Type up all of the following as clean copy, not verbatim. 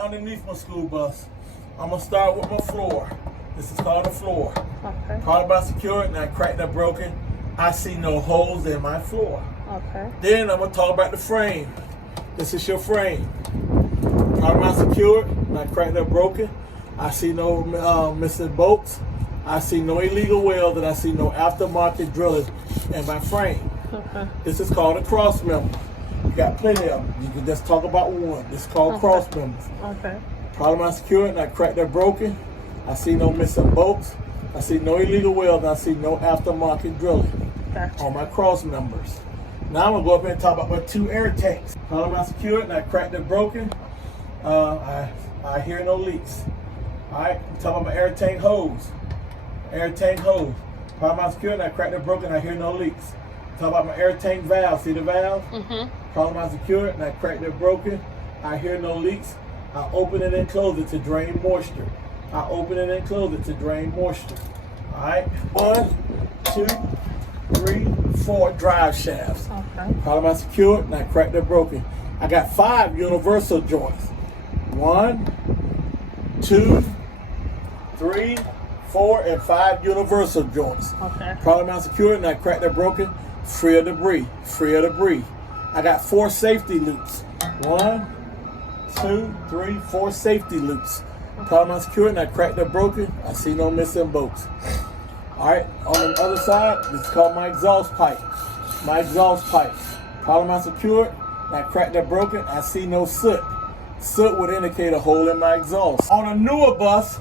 underneath my school bus. I'm gonna start with my floor. This is called the floor. Okay. Part about secured, not cracked, not broken. I see no holes in my floor. Okay. Then I'm gonna talk about the frame. This is your frame. Part about secured, not cracked, not broken. I see no missing bolts. I see no illegal welds, and I see no aftermarket drilling in my frame. Okay. This is called a cross member. You got plenty of them. You can just talk about one. This is called cross members. Okay. Problem not secured, not cracked or broken. I see no missing bolts. I see no illegal welds. I see no aftermarket drilling Gotcha. on my cross members. Now I'm gonna go up here and talk about my 2 air tanks. Problem not secured, not cracked or broken. I hear no leaks. All right, I'm talking about my air tank hose. Air tank hose. Problem not secured, not cracked or broken. I hear no leaks. Talk about my air tank valve. See the valve? Problem not secured, not cracked or broken. I hear no leaks. I open it and close it to drain moisture. I open it and close it to drain moisture. All right. 1, 2, 3, 4 drive shafts. Okay. Problem not secured, not cracked or broken. I got 5 universal joints. 1, 2, 3, 4, and 5 universal joints. Okay. Problem not secured, not cracked or broken. Free of debris. Free of debris. I got 4 safety loops. 1, 2, 3, 4 safety loops. Problem not secured, not cracked or broken. I see no missing bolts. All right, on the other side, this is called my exhaust pipe. My exhaust pipe. Problem not secured, not cracked or broken. I see no soot. Soot would indicate a hole in my exhaust. On a newer bus,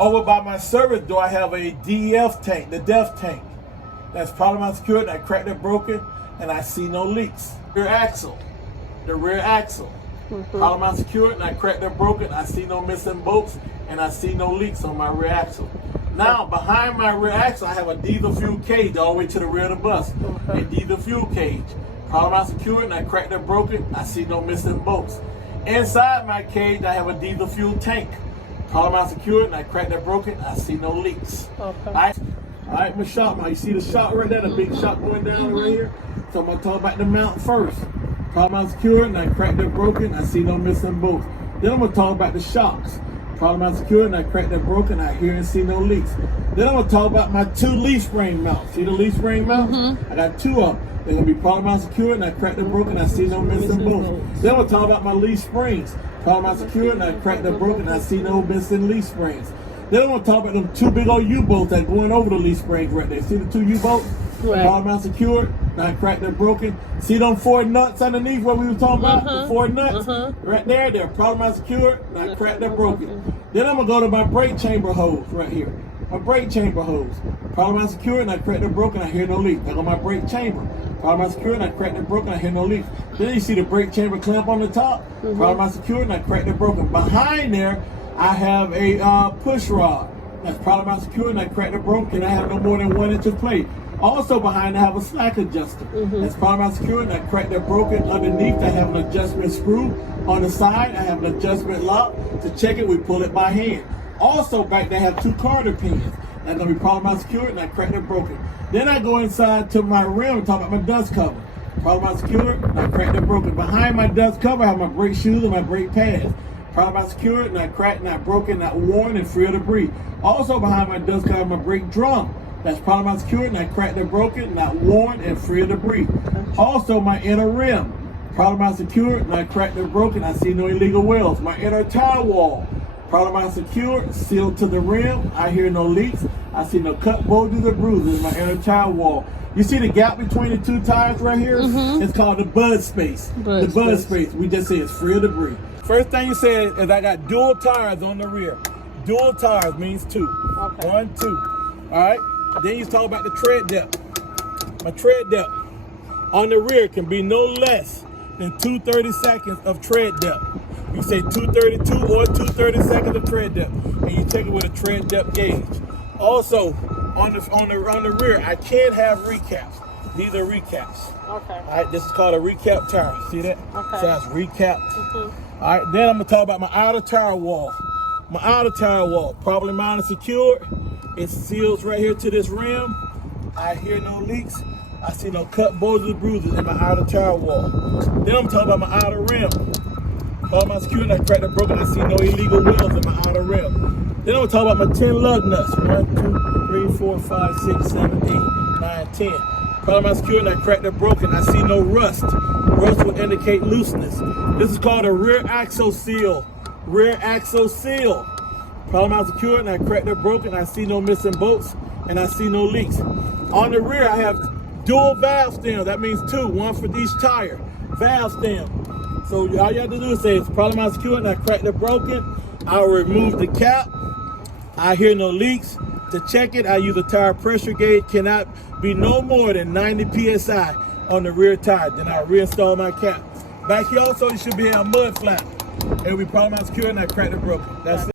over by my service door, I have a DEF tank, the DEF tank. That's problem not secured, not cracked or broken, and I see no leaks. Rear axle. The rear axle. Problem not secured, not cracked or broken. I see no missing bolts, and I see no leaks on my rear axle. Now, behind my rear axle, I have a diesel fuel cage all the way to the rear of the bus. A diesel fuel cage. Problem not secured, not cracked or broken. I see no missing bolts. Inside my cage, I have a diesel fuel tank. Problem not secured, not cracked or broken. I see no leaks. Okay. All right, my shot mount. You see the shot right there, the big shot going down right here? So I'm gonna talk about the mount first. Problem not secured, not cracked or broken. I see no missing bolts. Then I'm gonna talk about the shocks. Problem not secured, not cracked or broken. I hear and see no leaks. Then I'm gonna talk about my 2 leaf spring mounts. See the leaf spring mounts? I got 2 of them. They're gonna be problem not secured, not cracked or broken. I see no missing bolts. Then I'm gonna talk about my leaf springs. Problem not secured, not cracked or broken. I see no missing leaf springs. Then I'm gonna talk about them 2 big old U-bolts that going over the leaf springs right there. See the 2 U-bolts? Right. Problem not secured, not cracked or broken. See them 4 nuts underneath what we were talking about? The 4 nuts? Right there, they're problem not secured, not cracked or broken. Then I'm gonna go to my brake chamber hose right here. My brake chamber hose. Problem not secured, not cracked or broken. I hear no leak. Look on my brake chamber. Problem not secured, not cracked or broken. I hear no leak. Then you see the brake chamber clamp on the top. Problem not secured, not cracked or broken. Behind there, I have a push rod. That's problem not secured, not cracked or broken. I have no more than 1 inch of plate. Also behind, I have a slack adjuster. That's problem not secured, not cracked or broken. Underneath, I have an adjustment screw. On the side, I have an adjustment lock. To check it, we pull it by hand. Also back there, I have 2 Carter pins. That's gonna be problem not secured, not cracked or broken. Then I go inside to my rim and talk about my dust cover. Problem not secured, not cracked or broken. Behind my dust cover, I have my brake shoes and my brake pads. Problem not secured, not cracked, not broken, not worn, and free of debris. Also behind my dust cover, my brake drum. That's problem not secured, not cracked or broken, not worn, and free of debris. Also my inner rim. Problem not secured, not cracked or broken. I see no illegal welds. My inner tire wall. Problem not secured, sealed to the rim. I hear no leaks. I see no cut, bulges, or bruises. My inner tire wall. You see the gap between the 2 tires right here? It's called the bud space. The bud space. We just say it's free of debris. First thing you said is I got dual tires on the rear. Dual tires means 2. Okay. 1, 2. All right. Then you talk about the tread depth. My tread depth on the rear can be no less than 2/32 of tread depth. You say 232 or 2/32 of tread depth, and you take it with a tread depth gauge. Also, on the rear, I can have recaps. These are recaps. Okay. All right, this is called a recap tire. See that? Okay. So that's recapped. All right, then I'm gonna talk about my outer tire wall. My outer tire wall, properly mounted, secured. It seals right here to this rim. I hear no leaks. I see no cut, bulges, or bruises in my outer tire wall. Then I'm talking about my outer rim. Problem out secure and I cracked and broken. I see no illegal wheels in my outer rim. Then I'm gonna talk about my 10 lug nuts. 1, 2, 3, 4, 5, 6, 7, 8, 9, 10. Problem out secure and I cracked and broken. I see no rust. Rust will indicate looseness. This is called a rear axle seal. Rear axle seal. Problem out secure and I cracked and broken. I see no missing bolts and I see no leaks. On the rear, I have dual valve stem. That means 2, 1 for each tire. Valve stem. So all you have to do is say it's problem out secure and I cracked and broken. I'll remove the cap. I hear no leaks. To check it, I use a tire pressure gauge. Cannot be no more than 90 psi on the rear tire. Then I'll reinstall my cap. Back here also, it should be a mud flap. It will be problem out secure and I cracked and broken. That's it.